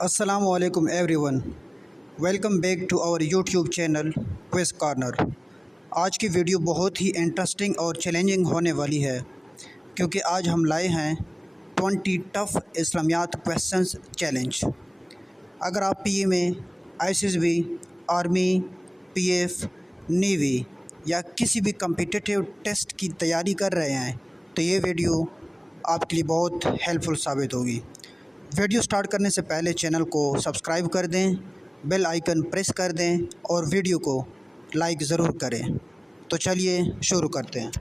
Assalam-o-Alaikum everyone. Welcome back to our YouTube channel quiz corner. आज की video बहुत ही interesting और चैलेंजिंग होने वाली है क्योंकि आज हम लाए हैं 20 टफ़ इस्लामियात क्वेश्चंस चैलेंज। अगर आप PMA, ISSB, army, PF, navy या किसी भी कम्पिटिटिव टेस्ट की तैयारी कर रहे हैं तो ये वीडियो आपके लिए बहुत हेल्पफुल साबित होगी। वीडियो स्टार्ट करने से पहले चैनल को सब्सक्राइब कर दें, बेल आइकन प्रेस कर दें और वीडियो को लाइक ज़रूर करें। तो चलिए शुरू करते हैं।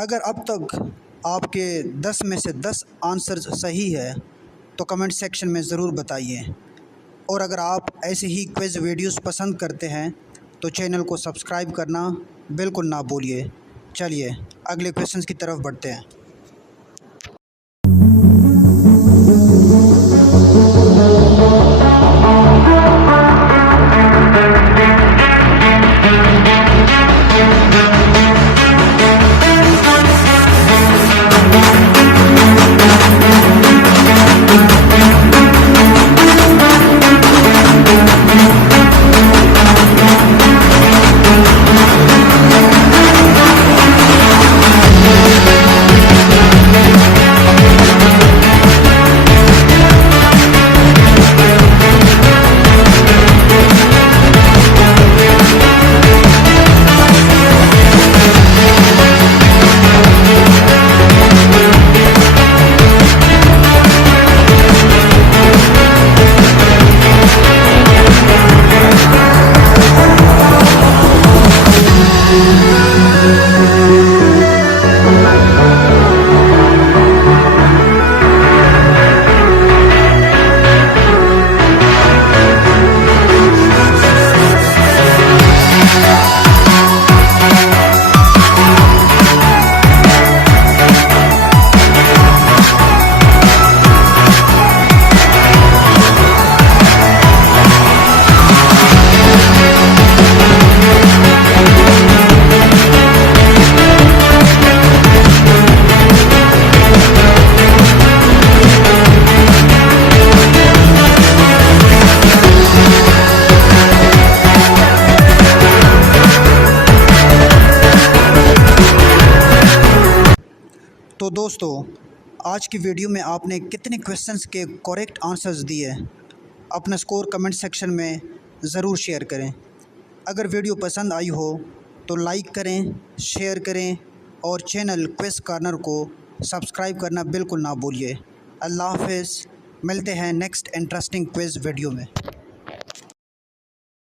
अगर अब तक आपके 10 में से 10 आंसर्स सही है तो कमेंट सेक्शन में ज़रूर बताइए। और अगर आप ऐसे ही क्विज़ वीडियोस पसंद करते हैं तो चैनल को सब्सक्राइब करना बिल्कुल ना भूलिए। चलिए अगले क्वेश्चंस की तरफ बढ़ते हैं। तो दोस्तों, आज की वीडियो में आपने कितने क्वेश्चंस के करेक्ट आंसर्स दिए, अपना स्कोर कमेंट सेक्शन में ज़रूर शेयर करें। अगर वीडियो पसंद आई हो तो लाइक करें, शेयर करें और चैनल क्विज़ कॉर्नर को सब्सक्राइब करना बिल्कुल ना भूलिए। अल्लाह हाफ़िज़। मिलते हैं नेक्स्ट इंटरेस्टिंग क्विज़ वीडियो में।